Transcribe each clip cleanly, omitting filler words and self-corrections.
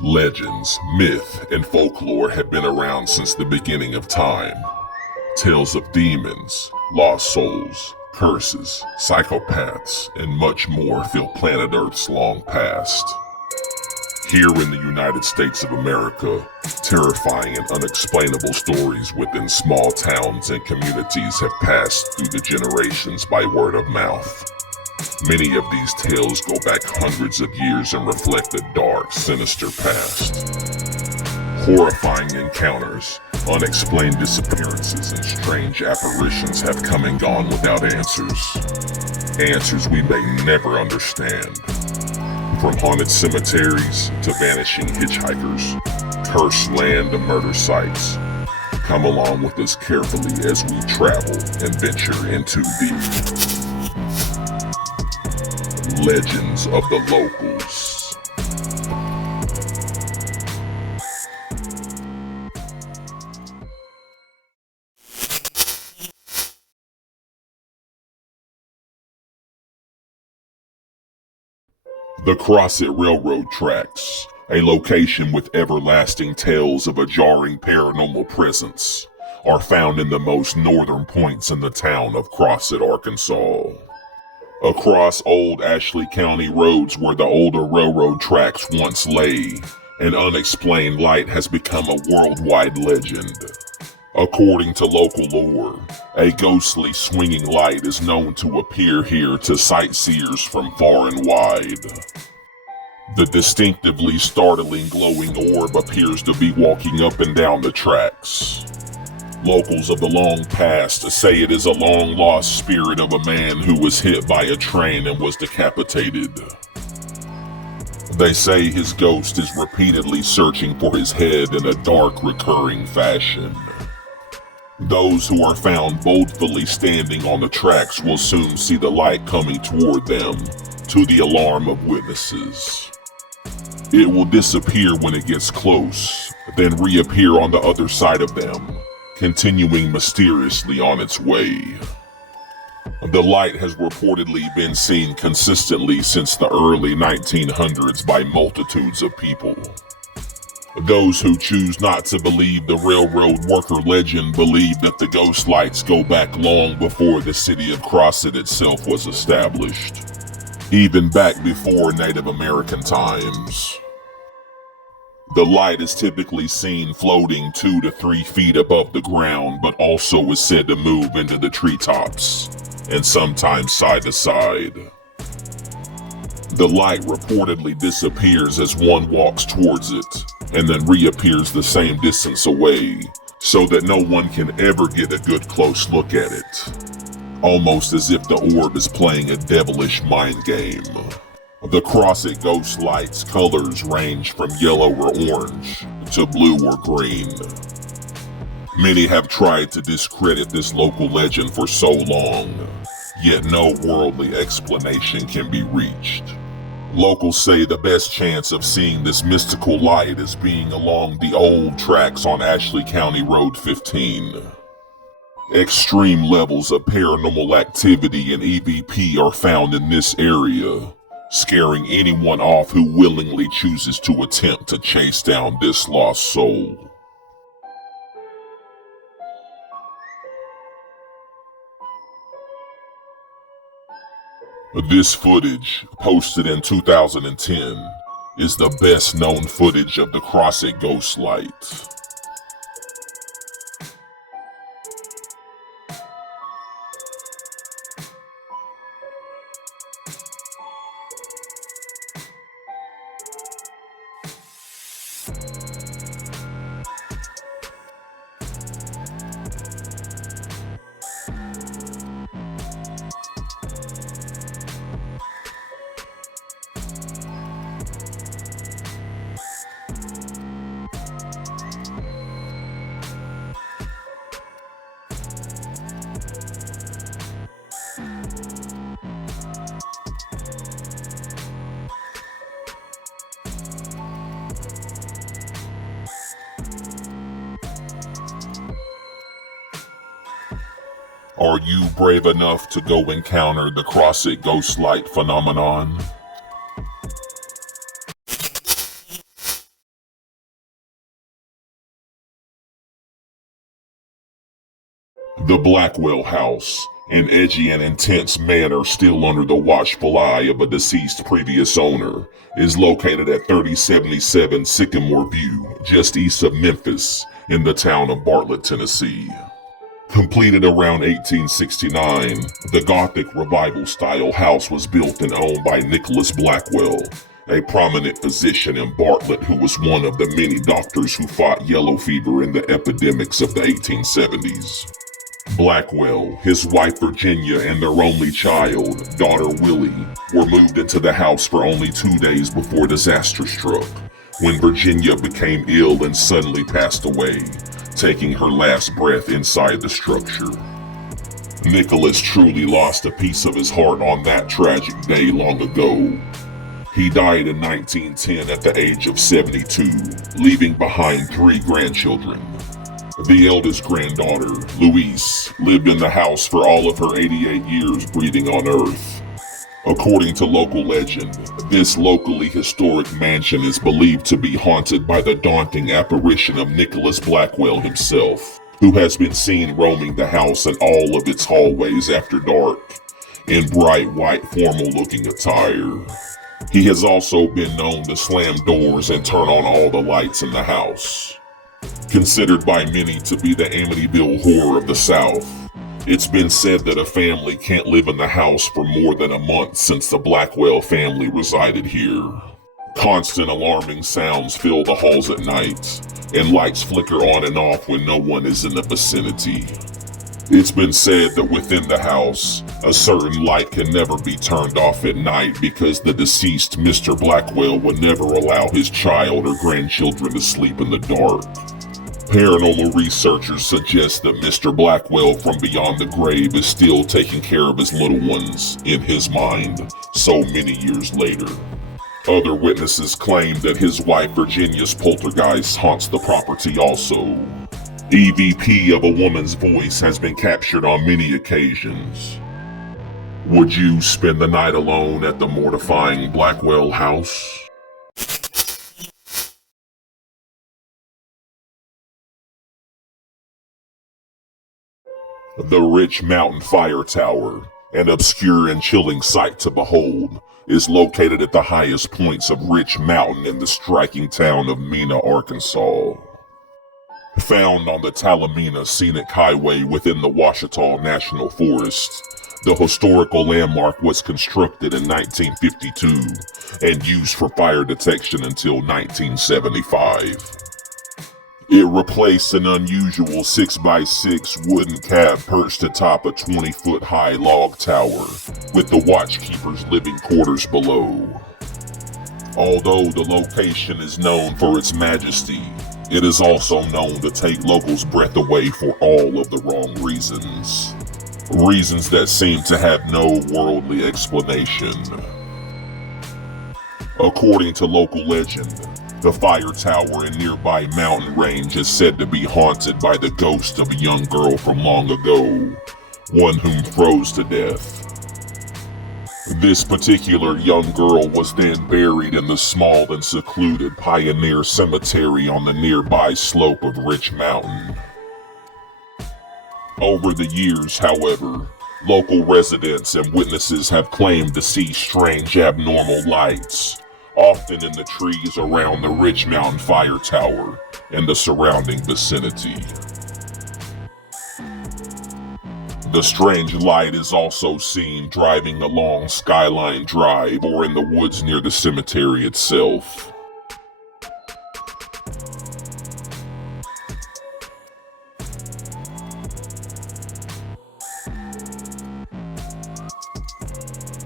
Legends, myth, and folklore have been around since the beginning of time. Tales of demons, lost souls, curses, psychopaths, and much more fill planet Earth's long past. Here in the United States of America, terrifying and unexplainable stories within small towns and communities have passed through the generations by word of mouth. Many of these tales go back hundreds of years and reflect a dark, sinister past. Horrifying encounters, unexplained disappearances, and strange apparitions have come and gone without answers. Answers we may never understand. From haunted cemeteries to vanishing hitchhikers, cursed land to murder sites. Come along with us carefully as we travel and venture into the legends of the locals. The Crossett Railroad Tracks, a location with everlasting tales of a jarring paranormal presence, are found in the most northern points in the town of Crossett, Arkansas. Across old Ashley County roads where the older railroad tracks once lay, an unexplained light has become a worldwide legend. According to local lore, a ghostly swinging light is known to appear here to sightseers from far and wide. The distinctively startling glowing orb appears to be walking up and down the tracks. Locals of the long past say it is a long-lost spirit of a man who was hit by a train and was decapitated. They say his ghost is repeatedly searching for his head in a dark, recurring fashion. Those who are found boldly standing on the tracks will soon see the light coming toward them, to the alarm of witnesses. It will disappear when it gets close, then reappear on the other side of them, continuing mysteriously on its way. The light has reportedly been seen consistently since the early 1900s by multitudes of people. Those who choose not to believe the railroad worker legend believe that the ghost lights go back long before the city of Crossett itself was established, even back before Native American times. The light is typically seen floating 2 to 3 feet above the ground, but also is said to move into the treetops, and sometimes side to side. The light reportedly disappears as one walks towards it, and then reappears the same distance away, so that no one can ever get a good close look at it. Almost as if the orb is playing a devilish mind game. The Crossett ghost light's colors range from yellow or orange to blue or green. Many have tried to discredit this local legend for so long, yet no worldly explanation can be reached. Locals say the best chance of seeing this mystical light is being along the old tracks on Ashley County Road 15. Extreme levels of paranormal activity and EVP are found in this area, scaring anyone off who willingly chooses to attempt to chase down this lost soul. This footage, posted in 2010, is the best known footage of the Crossett ghost light. Are you brave enough to go encounter the Crossett ghost light phenomenon? The Blackwell house, an edgy and intense manor still under the watchful eye of a deceased previous owner, is located at 3077 Sycamore View, just east of Memphis, in the town of Bartlett, Tennessee. Completed around 1869, the Gothic Revival-style house was built and owned by Nicholas Blackwell, a prominent physician in Bartlett who was one of the many doctors who fought yellow fever in the epidemics of the 1870s. Blackwell, his wife Virginia, and their only child, daughter Willie, were moved into the house for only 2 days before disaster struck, when Virginia became ill and suddenly passed away, taking her last breath inside the structure. Nicholas truly lost a piece of his heart on that tragic day long ago. He died in 1910 at the age of 72, leaving behind 3 grandchildren. The eldest granddaughter, Louise, lived in the house for all of her 88 years breathing on Earth. According to local legend, this locally historic mansion is believed to be haunted by the daunting apparition of Nicholas Blackwell himself, who has been seen roaming the house and all of its hallways after dark, in bright white formal-looking attire. He has also been known to slam doors and turn on all the lights in the house. Considered by many to be the Amityville horror of the South, it's been said that a family can't live in the house for more than a month since the Blackwell family resided here. Constant alarming sounds fill the halls at night, and lights flicker on and off when no one is in the vicinity. It's been said that within the house, a certain light can never be turned off at night because the deceased Mr. Blackwell would never allow his child or grandchildren to sleep in the dark. Paranormal researchers suggest that Mr. Blackwell from beyond the grave is still taking care of his little ones, in his mind, so many years later. Other witnesses claim that his wife Virginia's poltergeist haunts the property also. EVP of a woman's voice has been captured on many occasions. Would you spend the night alone at the mortifying Blackwell house? The Rich Mountain Fire Tower, an obscure and chilling sight to behold, is located at the highest points of Rich Mountain in the striking town of Mena, Arkansas. Found on the Talamina Scenic Highway within the Ouachita National Forest, the historical landmark was constructed in 1952 and used for fire detection until 1975. It replaced an unusual 6x6 wooden cab perched atop a 20-foot-high log tower, with the watchkeeper's living quarters below. Although the location is known for its majesty, it is also known to take locals' breath away for all of the wrong reasons. Reasons that seem to have no worldly explanation. According to local legend, the fire tower in nearby mountain range is said to be haunted by the ghost of a young girl from long ago, one whom froze to death. This particular young girl was then buried in the small and secluded Pioneer Cemetery on the nearby slope of Rich Mountain. Over the years, however, local residents and witnesses have claimed to see strange abnormal lights, often in the trees around the Rich Mountain Fire Tower and the surrounding vicinity. The strange light is also seen driving along Skyline Drive or in the woods near the cemetery itself.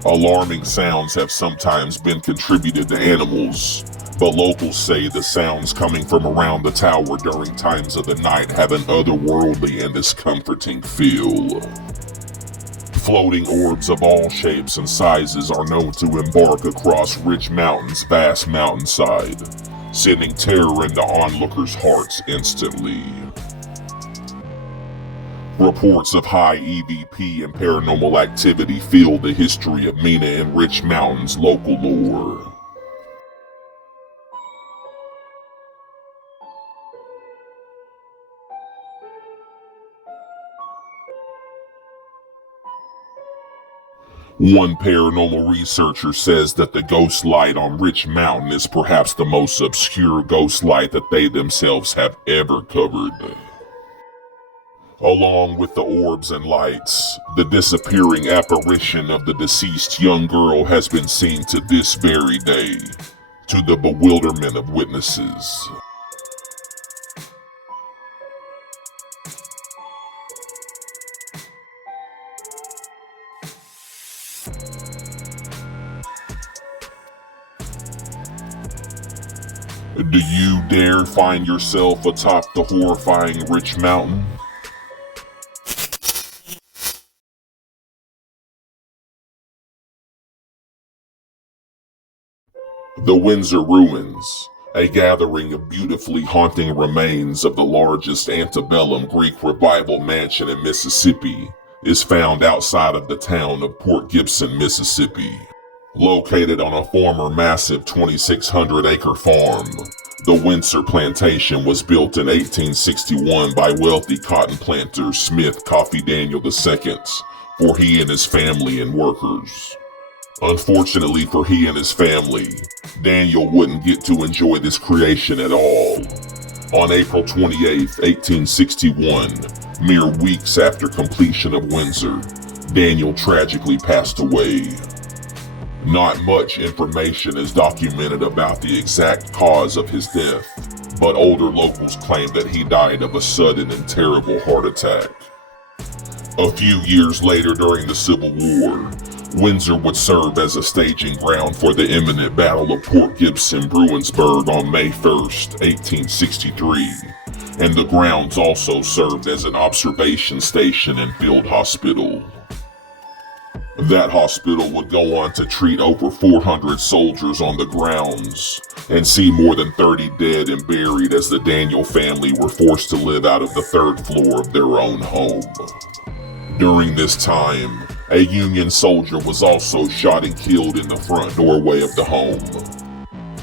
Alarming sounds have sometimes been contributed to animals, but locals say the sounds coming from around the tower during times of the night have an otherworldly and discomforting feel. Floating orbs of all shapes and sizes are known to embark across Rich Mountain's vast mountainside, sending terror into onlookers' hearts instantly. Reports of high EVP and paranormal activity fill the history of Mena and Rich Mountain's local lore. One paranormal researcher says that the ghost light on Rich Mountain is perhaps the most obscure ghost light that they themselves have ever covered. Along with the orbs and lights, the disappearing apparition of the deceased young girl has been seen to this very day, to the bewilderment of witnesses. Do you dare find yourself atop the horrifying Rich Mountain? The Windsor Ruins, a gathering of beautifully haunting remains of the largest antebellum Greek revival mansion in Mississippi, is found outside of the town of Port Gibson, Mississippi. Located on a former massive 2,600-acre farm, the Windsor Plantation was built in 1861 by wealthy cotton planter Smith Coffee Daniel II for he and his family and workers. Unfortunately for he and his family, Daniel wouldn't get to enjoy this creation at all. On April 28, 1861, mere weeks after completion of Windsor, Daniel tragically passed away. Not much information is documented about the exact cause of his death, but older locals claim that he died of a sudden and terrible heart attack. A few years later during the Civil War, Windsor would serve as a staging ground for the imminent Battle of Port Gibson-Bruinsburg on May 1, 1863, and the grounds also served as an observation station and field hospital. That hospital would go on to treat over 400 soldiers on the grounds and see more than 30 dead and buried as the Daniel family were forced to live out of the third floor of their own home. During this time, a Union soldier was also shot and killed in the front doorway of the home.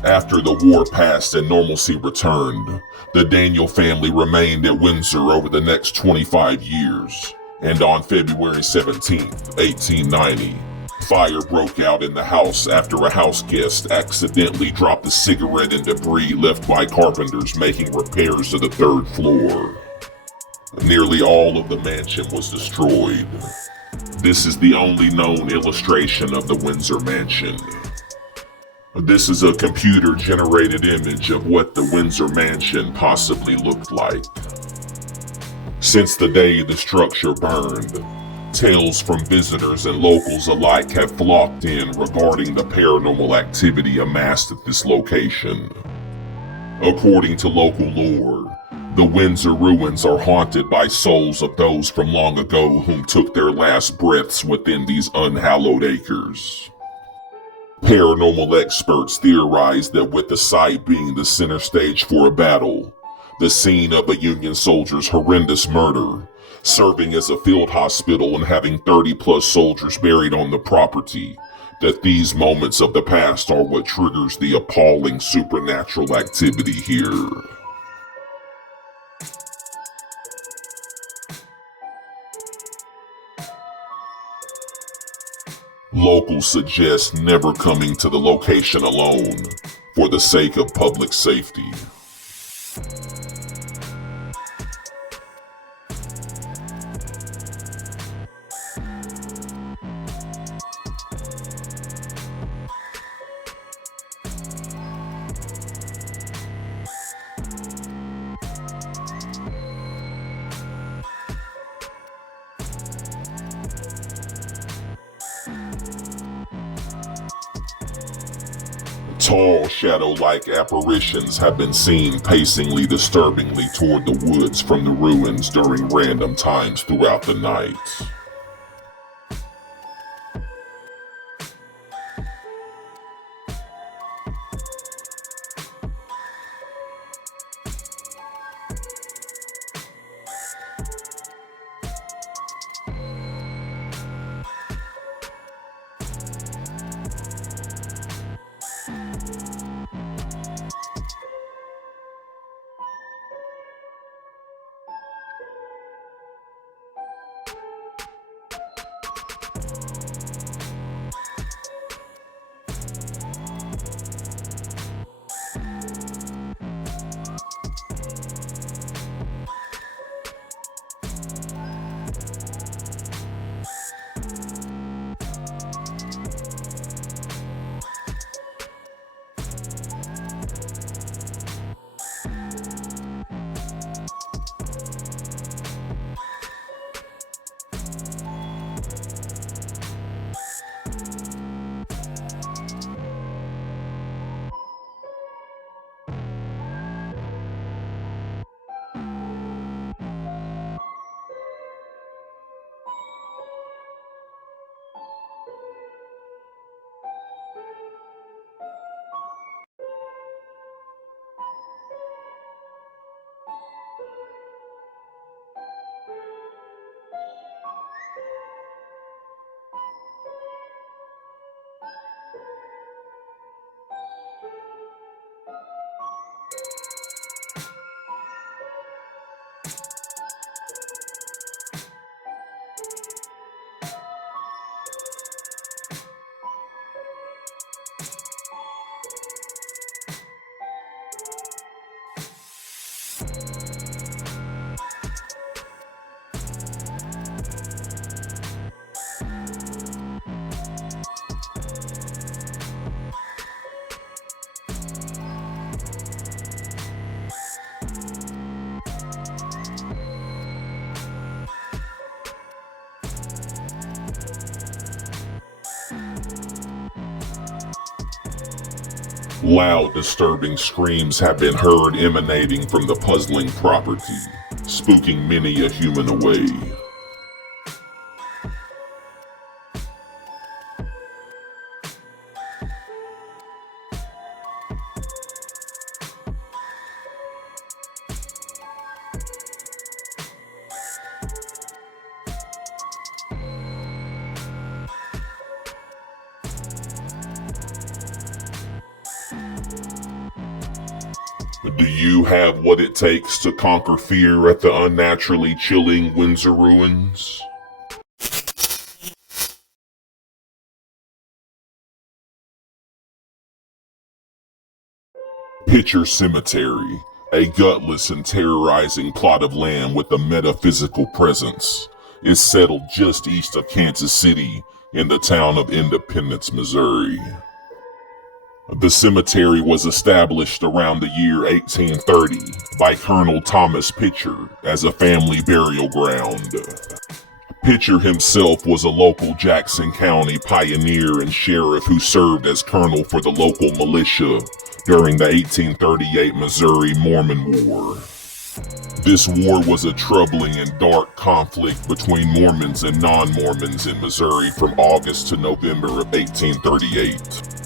After the war passed and normalcy returned, the Daniel family remained at Windsor over the next 25 years. And on February 17, 1890, fire broke out in the house after a house guest accidentally dropped a cigarette and debris left by carpenters making repairs to the third floor. Nearly all of the mansion was destroyed. This is the only known illustration of the Windsor Mansion. This is a computer-generated image of what the Windsor Mansion possibly looked like. Since the day the structure burned, tales from visitors and locals alike have flocked in regarding the paranormal activity amassed at this location. According to local lore, the Windsor ruins are haunted by souls of those from long ago whom took their last breaths within these unhallowed acres. Paranormal experts theorize that with the site being the center stage for a battle, the scene of a Union soldier's horrendous murder, serving as a field hospital and having 30+ soldiers buried on the property, that these moments of the past are what triggers the appalling supernatural activity here. Locals suggest never coming to the location alone for the sake of public safety. Tall, shadow-like apparitions have been seen pacingly disturbingly toward the woods from the ruins during random times throughout the night. Loud, disturbing screams have been heard emanating from the puzzling property, spooking many a human away. Do you have what it takes to conquer fear at the unnaturally chilling Windsor ruins? Picture Cemetery, a gutless and terrorizing plot of land with a metaphysical presence, is settled just east of Kansas City in the town of Independence, Missouri. The cemetery was established around the year 1830 by Colonel Thomas Pitcher as a family burial ground. Pitcher himself was a local Jackson County pioneer and sheriff who served as colonel for the local militia during the 1838 Missouri Mormon War. This war was a troubling and dark conflict between Mormons and non-Mormons in Missouri from August to November of 1838.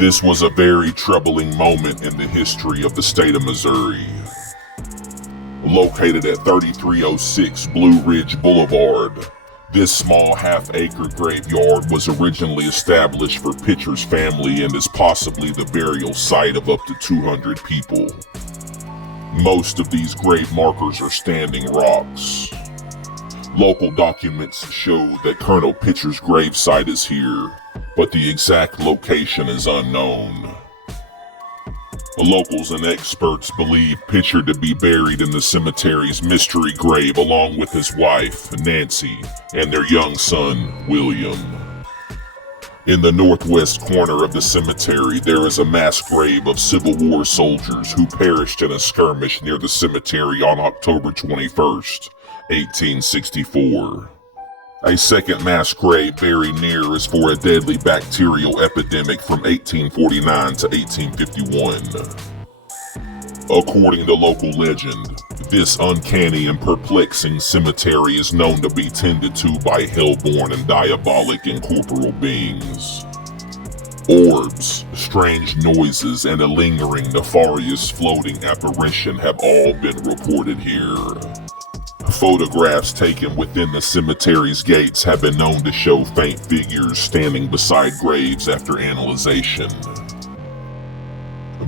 This was a very troubling moment in the history of the state of Missouri. Located at 3306 Blue Ridge Boulevard, this small half-acre graveyard was originally established for Pitcher's family and is possibly the burial site of up to 200 people. Most of these grave markers are standing rocks. Local documents show that Colonel Pitcher's gravesite is here, but the exact location is unknown. Locals and experts believe Pitcher to be buried in the cemetery's mystery grave along with his wife, Nancy, and their young son, William. In the northwest corner of the cemetery, there is a mass grave of Civil War soldiers who perished in a skirmish near the cemetery on October 21st, 1864. A second mass grave very near is for a deadly bacterial epidemic from 1849 to 1851. According to local legend, this uncanny and perplexing cemetery is known to be tended to by hellborn and diabolic incorporeal beings. Orbs, strange noises, and a lingering nefarious floating apparition have all been reported here. Photographs taken within the cemetery's gates have been known to show faint figures standing beside graves after analyzation.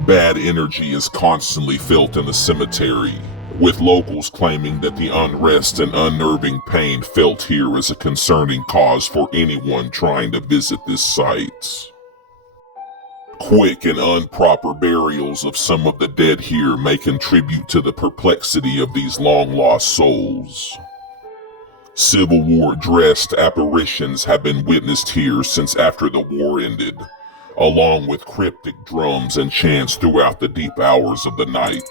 Bad energy is constantly felt in the cemetery, with locals claiming that the unrest and unnerving pain felt here is a concerning cause for anyone trying to visit this site. Quick and improper burials of some of the dead here may contribute to the perplexity of these long-lost souls. Civil War-dressed apparitions have been witnessed here since after the war ended, along with cryptic drums and chants throughout the deep hours of the night.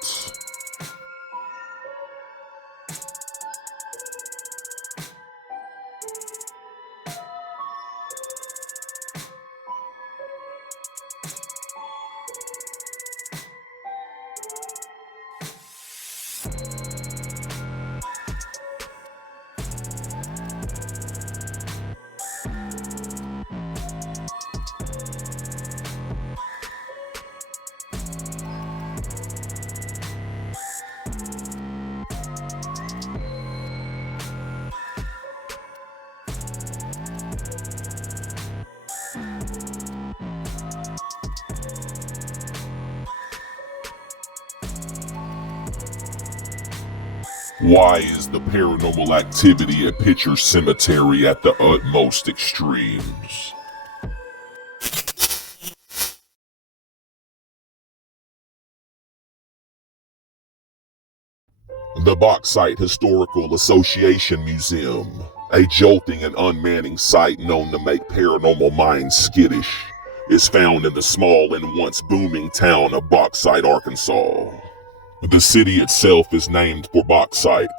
Why is the paranormal activity at Pitcher Cemetery at the utmost extremes? The Bauxite Historical Association Museum, a jolting and unmanning site known to make paranormal minds skittish, is found in the small and once booming town of Bauxite, Arkansas. The city itself is named for bauxite,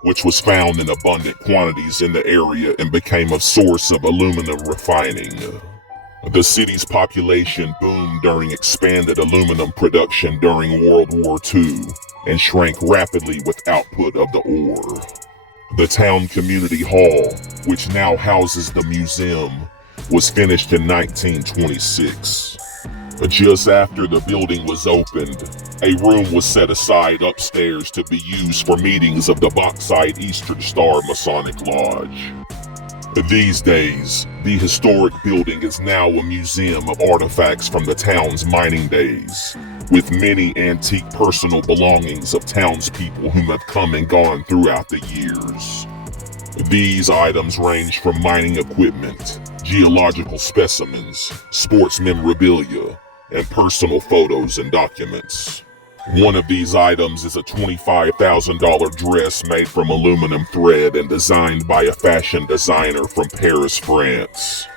which was found in abundant quantities in the area and became a source of aluminum refining. The city's population boomed during expanded aluminum production during World War II and shrank rapidly with output of the ore. The town community hall, which now houses the museum, was finished in 1926. Just after the building was opened, a room was set aside upstairs to be used for meetings of the Bauxite Eastern Star Masonic Lodge. These days, the historic building is now a museum of artifacts from the town's mining days, with many antique personal belongings of townspeople whom have come and gone throughout the years. These items range from mining equipment, geological specimens, sports memorabilia, and personal photos and documents. One of these items is a $25,000 dress made from aluminum thread and designed by a fashion designer from Paris, France.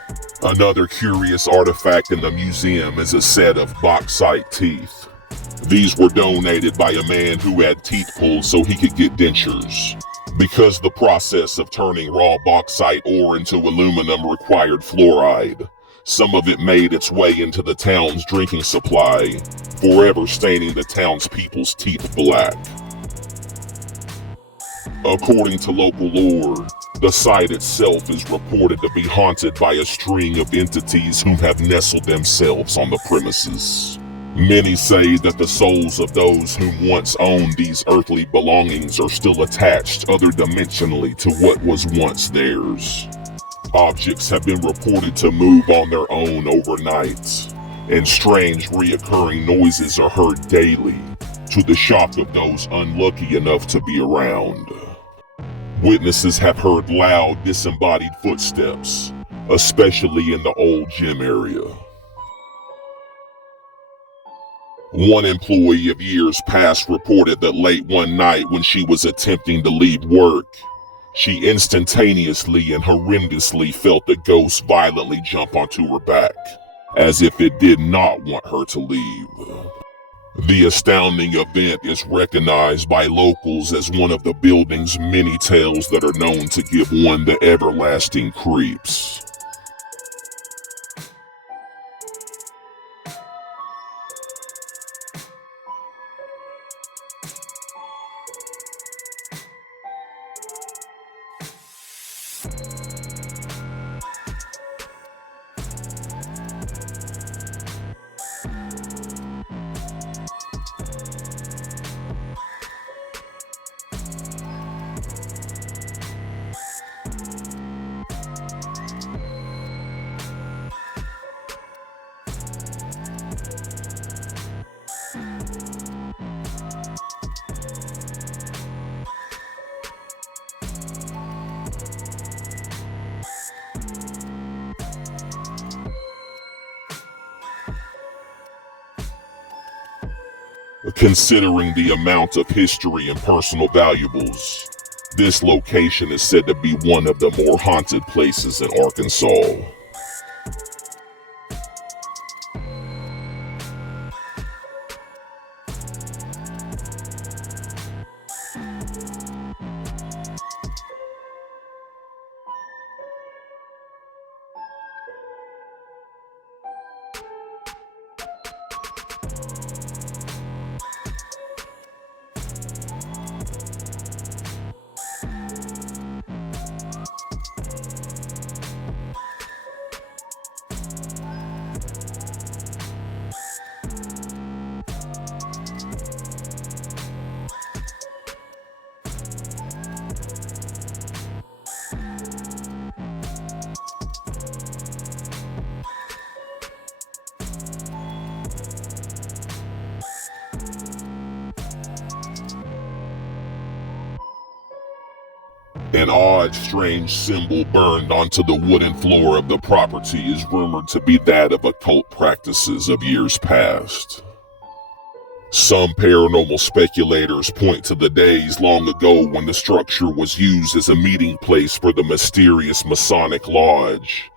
Another curious artifact in the museum is a set of bauxite teeth. These were donated by a man who had teeth pulled so he could get dentures. Because the process of turning raw bauxite ore into aluminum required fluoride, some of it made its way into the town's drinking supply, forever staining the townspeople's teeth black. According to local lore, the site itself is reported to be haunted by a string of entities who have nestled themselves on the premises. Many say that the souls of those whom once owned these earthly belongings are still attached other dimensionally to what was once theirs. Objects have been reported to move on their own overnight, and strange reoccurring noises are heard daily, to the shock of those unlucky enough to be around. Witnesses have heard loud, disembodied footsteps, especially in the old gym area. One employee of years past reported that late one night when she was attempting to leave work, she instantaneously and horrendously felt a ghost violently jump onto her back, as if it did not want her to leave. The astounding event is recognized by locals as one of the building's many tales that are known to give one the everlasting creeps. Considering the amount of history and personal valuables, this location is said to be one of the more haunted places in Arkansas. An odd, strange symbol burned onto the wooden floor of the property is rumored to be that of occult practices of years past. Some paranormal speculators point to the days long ago when the structure was used as a meeting place for the mysterious Masonic Lodge,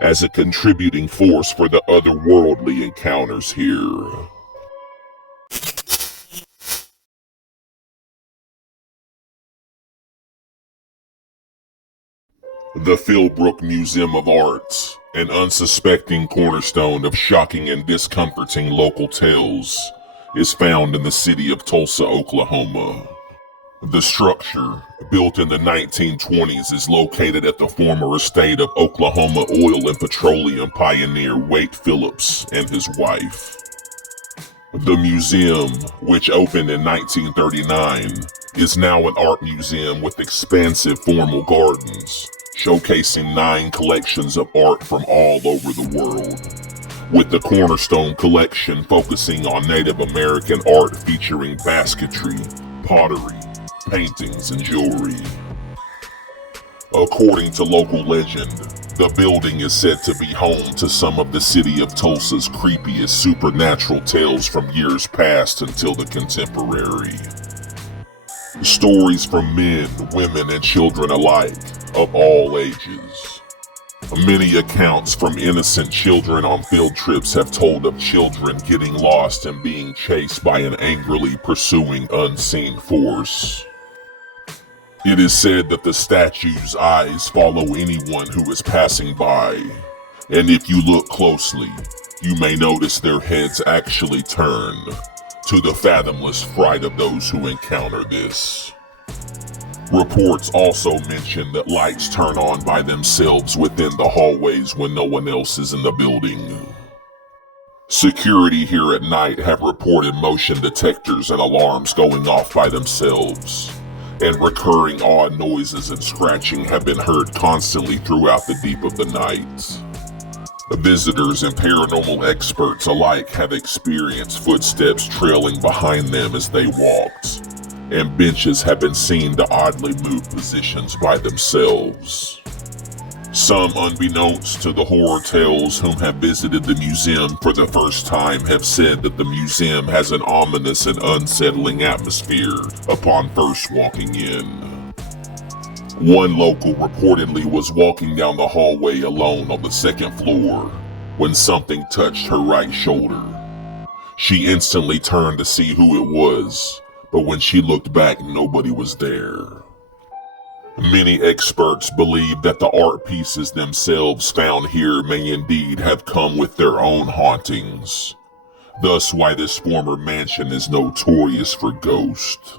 as a contributing force for the otherworldly encounters here. The PHILBROOK Museum of Art, an unsuspecting cornerstone of shocking and discomforting local tales, is found in the city of Tulsa, Oklahoma. The structure, built in the 1920s, is located at the former estate of Oklahoma oil and petroleum pioneer Wade Phillips and his wife. The museum, which opened in 1939, is now an art museum with expansive formal gardens, showcasing 9 collections of art from all over the world, with the cornerstone collection focusing on Native American art featuring basketry, pottery, paintings, and jewelry. According to local legend, the building is said to be home to some of the city of Tulsa's creepiest supernatural tales from years past until the contemporary. Stories from men, women, and children alike, of all ages. Many accounts from innocent children on field trips have told of children getting lost and being chased by an angrily pursuing unseen force. It is said that the statue's eyes follow anyone who is passing by, and if you look closely, you may notice their heads actually turn, to the fathomless fright of those who encounter this. Reports also mention that lights turn on by themselves within the hallways when no one else is in the building. Security here at night have reported motion detectors and alarms going off by themselves, and recurring odd noises and scratching have been heard constantly throughout the deep of the night. Visitors and paranormal experts alike have experienced footsteps trailing behind them as they walked, and benches have been seen to oddly move positions by themselves. Some, unbeknownst to the horror tales whom have visited the museum for the first time, have said that the museum has an ominous and unsettling atmosphere upon first walking in. One local reportedly was walking down the hallway alone on the second floor when something touched her right shoulder. She instantly turned to see who it was, but when she looked back, nobody was there. Many experts believe that the art pieces themselves found here may indeed have come with their own hauntings, thus why this former mansion is notorious for ghosts.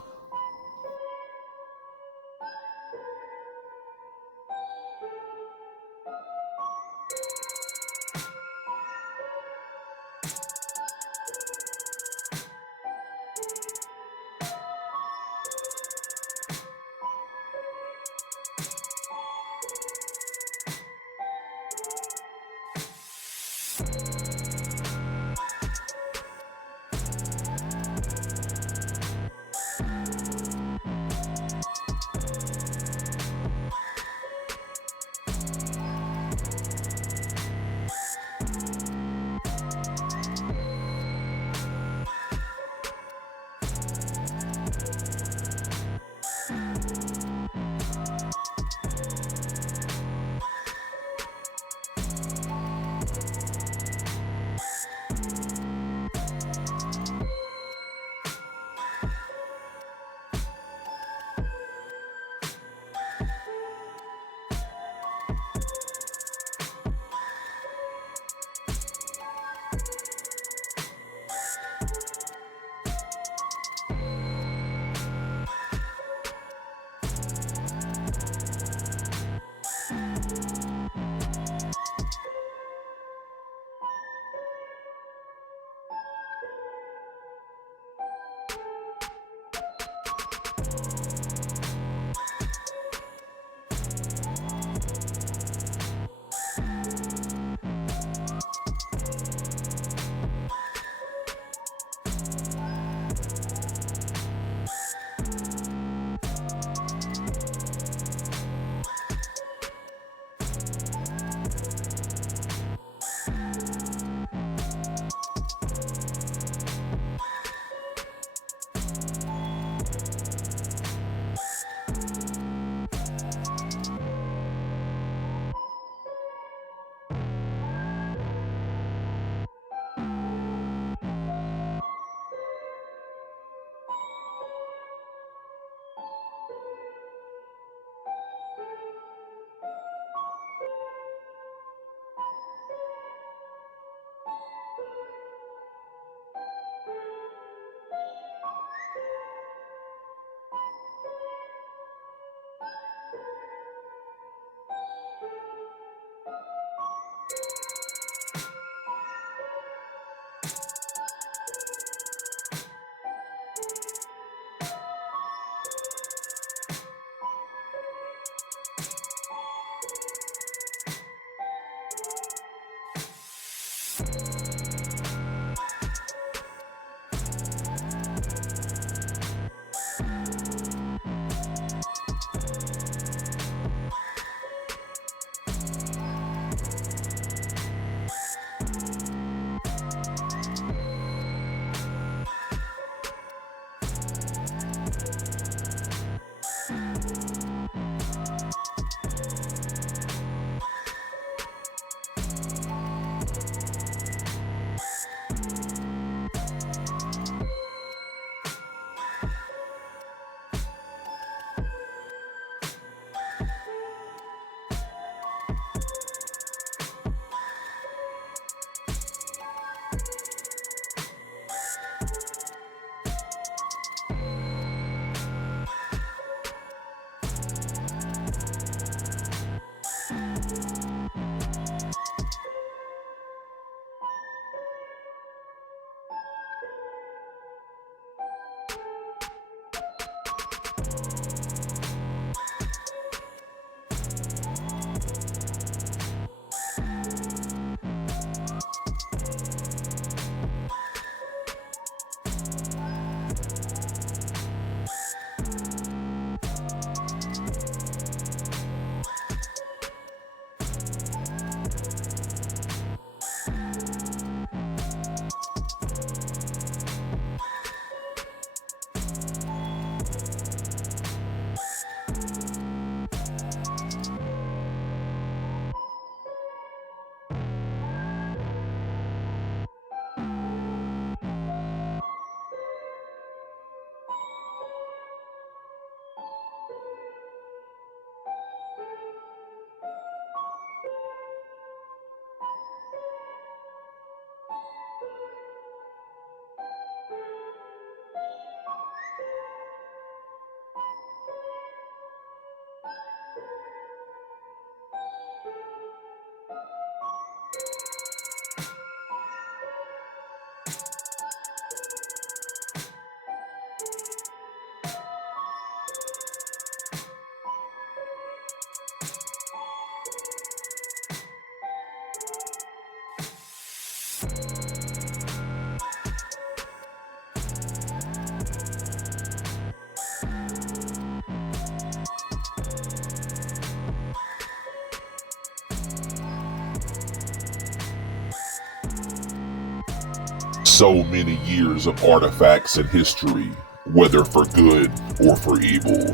So many years of artifacts and history, whether for good or for evil.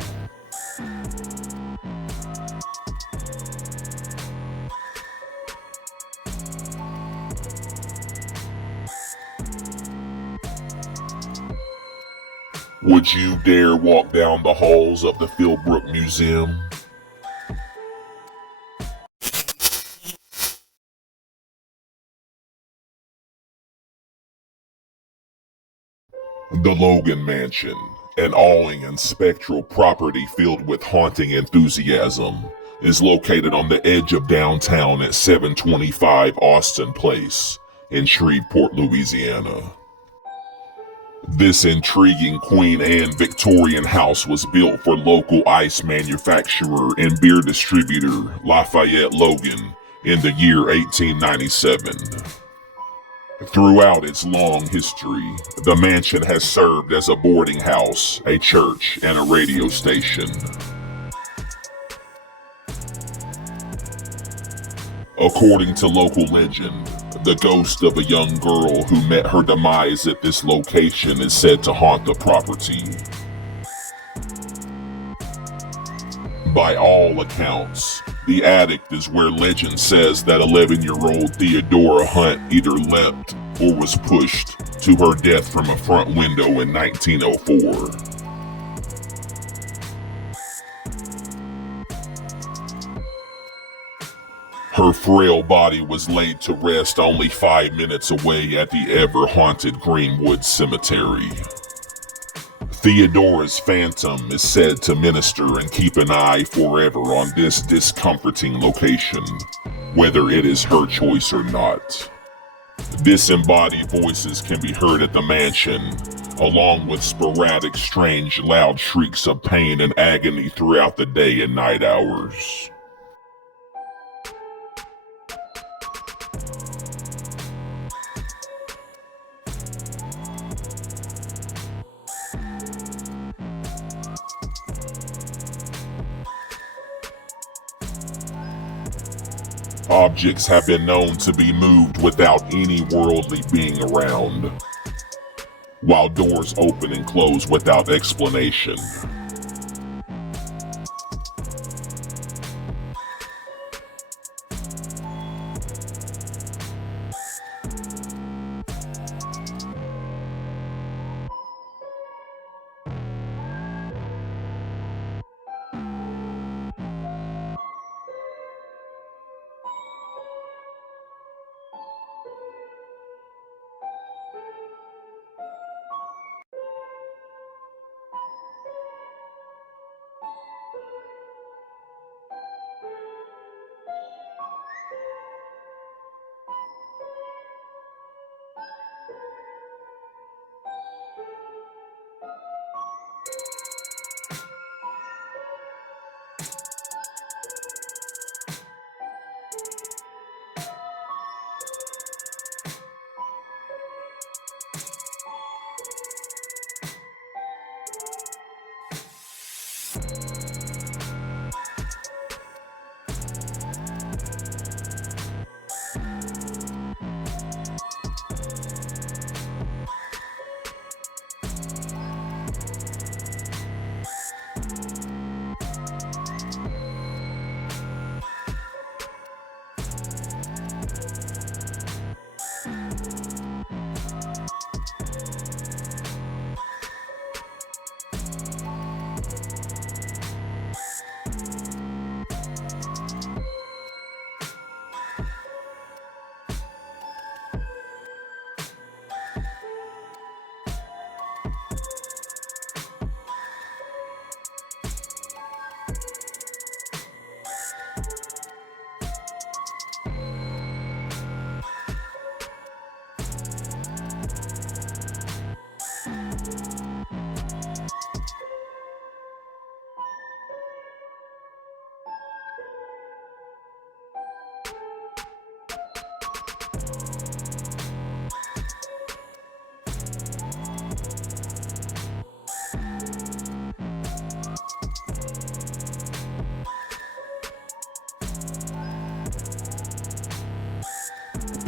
Would you dare walk down the halls of the PHILBROOK Museum? The Logan Mansion, an awing and spectral property filled with haunting enthusiasm, is located on the edge of downtown at 725 Austin Place in Shreveport, Louisiana. This intriguing Queen Anne Victorian house was built for local ice manufacturer and beer distributor Lafayette Logan in the year 1897. Throughout its long history, the mansion has served as a boarding house, a church, and a radio station. According to local legend, the ghost of a young girl who met her demise at this location is said to haunt the property. By all accounts, the attic is where legend says that 11-year-old Theodora Hunt either leapt or was pushed to her death from a front window in 1904. Her frail body was laid to rest only 5 minutes away at the ever-haunted Greenwood Cemetery. Theodora's phantom is said to minister and keep an eye forever on this discomforting location, whether it is her choice or not. Disembodied voices can be heard at the mansion, along with sporadic, strange, loud shrieks of pain and agony throughout the day and night hours. Objects have been known to be moved without any worldly being around, while doors open and close without explanation.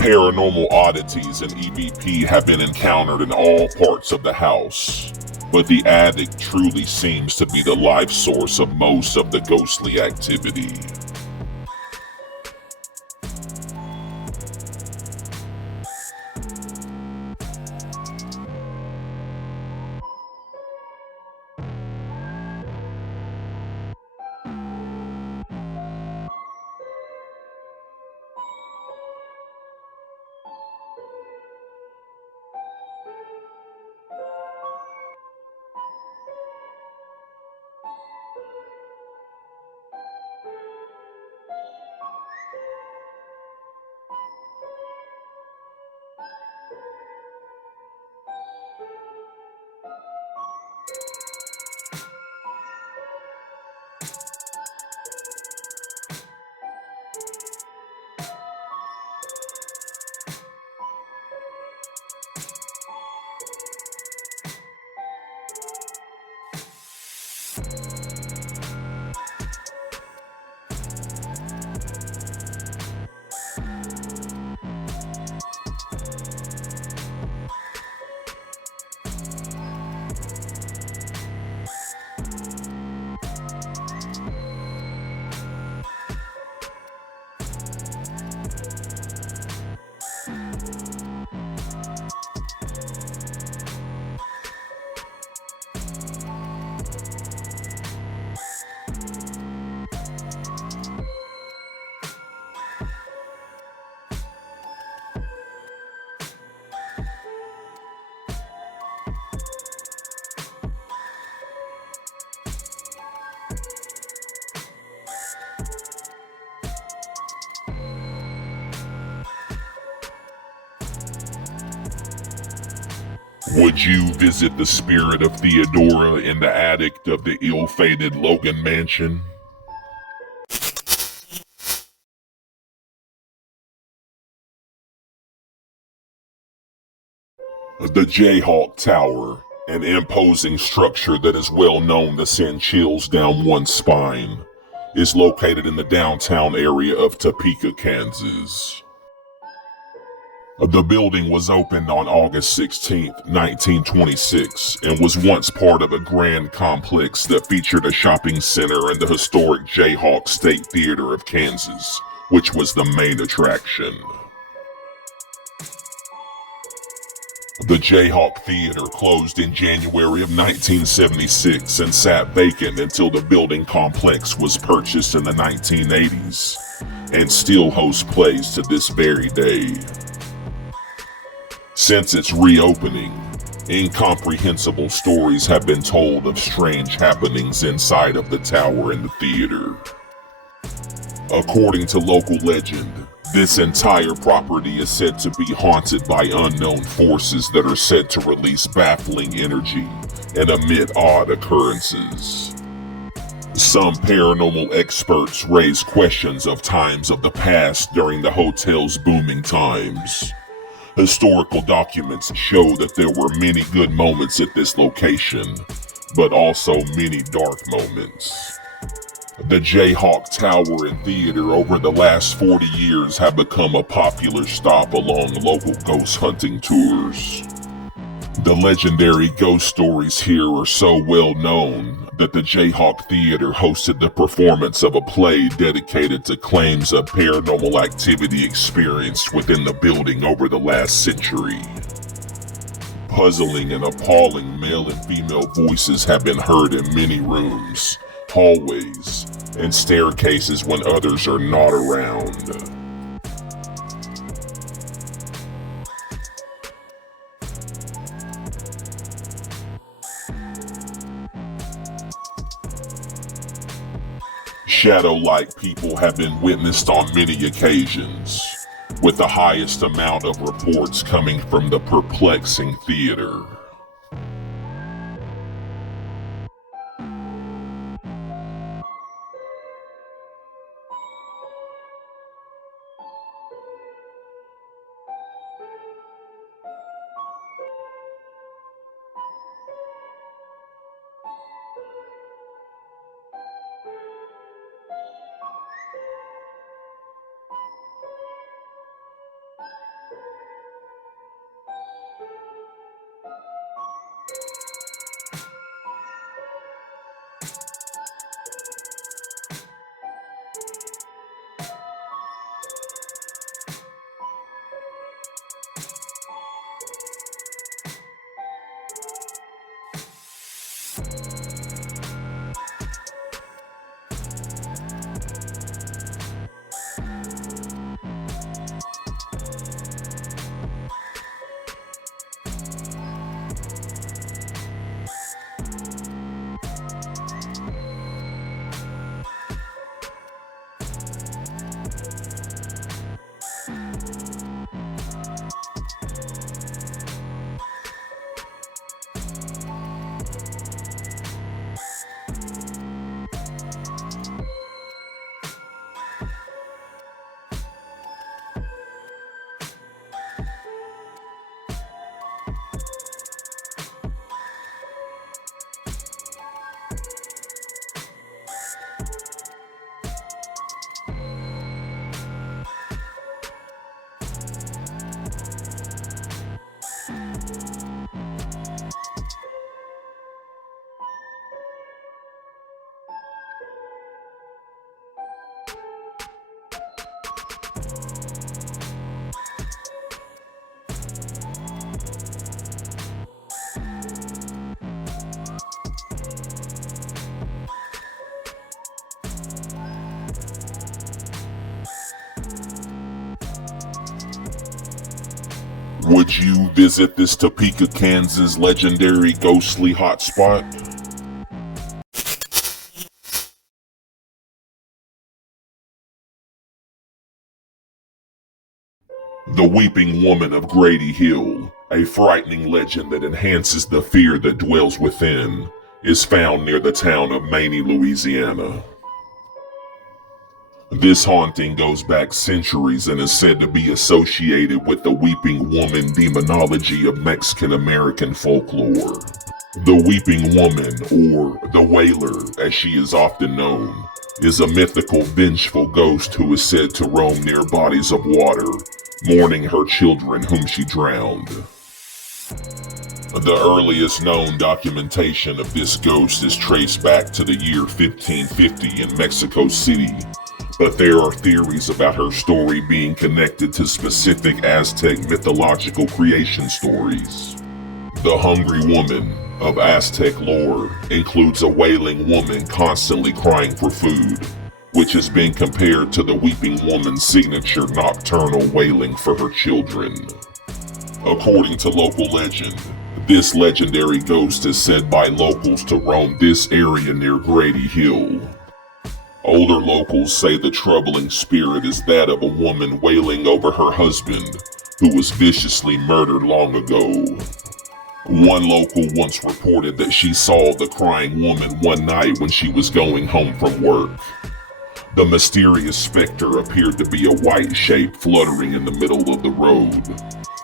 Paranormal oddities and EVP have been encountered in all parts of the house, but the attic truly seems to be the life source of most of the ghostly activity. Would you visit the spirit of Theodora in the attic of the ill-fated Logan mansion? The JAYHAWK Tower, an imposing structure that is well known to send chills down one's spine, is located in the downtown area of Topeka, Kansas. The building was opened on August 16, 1926, and was once part of a grand complex that featured a shopping center and the historic JAYHAWK State Theater of Kansas, which was the main attraction. The JAYHAWK Theater closed in January of 1976 and sat vacant until the building complex was purchased in the 1980s, and still hosts plays to this very day. Since its reopening, incomprehensible stories have been told of strange happenings inside of the tower and the theater. According to local legend, this entire property is said to be haunted by unknown forces that are said to release baffling energy and emit odd occurrences. Some paranormal experts raise questions of times of the past during the hotel's booming times. Historical documents show that there were many good moments at this location, but also many dark moments. The JAYHAWK Tower and Theater over the last 40 years have become a popular stop along local ghost hunting tours. The legendary ghost stories here are so well known that the JAYHAWK Theater hosted the performance of a play dedicated to claims of paranormal activity experienced within the building over the last century. Puzzling and appalling male and female voices have been heard in many rooms, hallways, and staircases when others are not around. Shadow-like people have been witnessed on many occasions, with the highest amount of reports coming from the perplexing theater. Would you visit this Topeka, Kansas legendary ghostly hotspot? The Weeping Woman of Grady Hill, a frightening legend that enhances the fear that dwells within, is found near the town of Maney, Louisiana. This haunting goes back centuries and is said to be associated with the Weeping Woman demonology of Mexican American folklore. The Weeping Woman, or the Wailer as she is often known, is a mythical, vengeful ghost who is said to roam near bodies of water, mourning her children whom she drowned. The earliest known documentation of this ghost is traced back to the year 1550 in Mexico City, but there are theories about her story being connected to specific Aztec mythological creation stories. The Hungry Woman of Aztec lore includes a wailing woman constantly crying for food, which has been compared to the Weeping Woman's signature nocturnal wailing for her children. According to local legend, this legendary ghost is said by locals to roam this area near Grady Hill. Older locals say the troubling spirit is that of a woman wailing over her husband, who was viciously murdered long ago. One local once reported that she saw the crying woman one night when she was going home from work. The mysterious specter appeared to be a white shape fluttering in the middle of the road,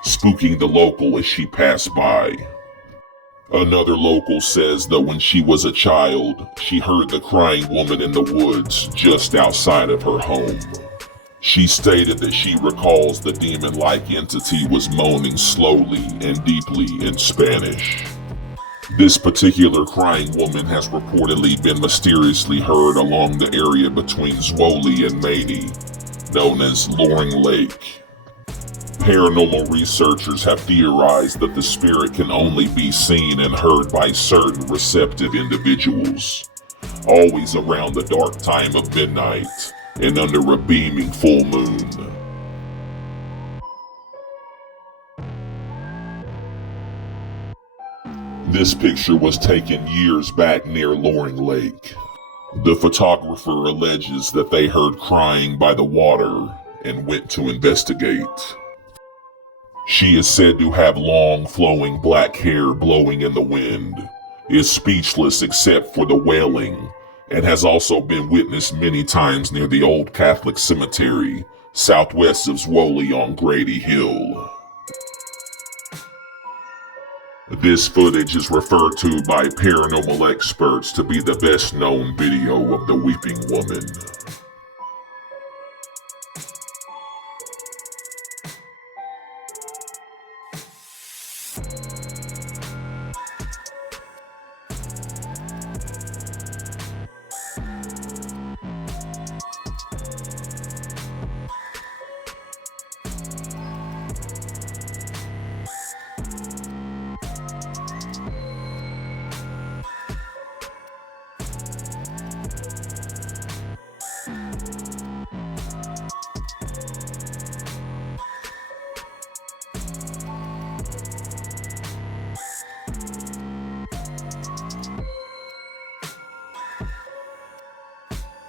spooking the local as she passed by. Another local says that when she was a child, she heard the crying woman in the woods just outside of her home. She stated that she recalls the demon-like entity was moaning slowly and deeply in Spanish. This particular crying woman has reportedly been mysteriously heard along the area between Zwoli and Maney, known as Loring Lake. Paranormal researchers have theorized that the spirit can only be seen and heard by certain receptive individuals, always around the dark time of midnight and under a beaming full moon. This picture was taken years back near Loring Lake. The photographer alleges that they heard crying by the water and went to investigate. She is said to have long flowing black hair blowing in the wind, is speechless except for the wailing, and has also been witnessed many times near the old Catholic cemetery, southwest of Zwoli on Grady Hill. This footage is referred to by paranormal experts to be the best known video of the Weeping Woman.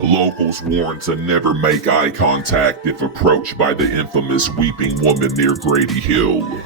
Locals warn to never make eye contact if approached by the infamous Weeping Woman near Grady Hill.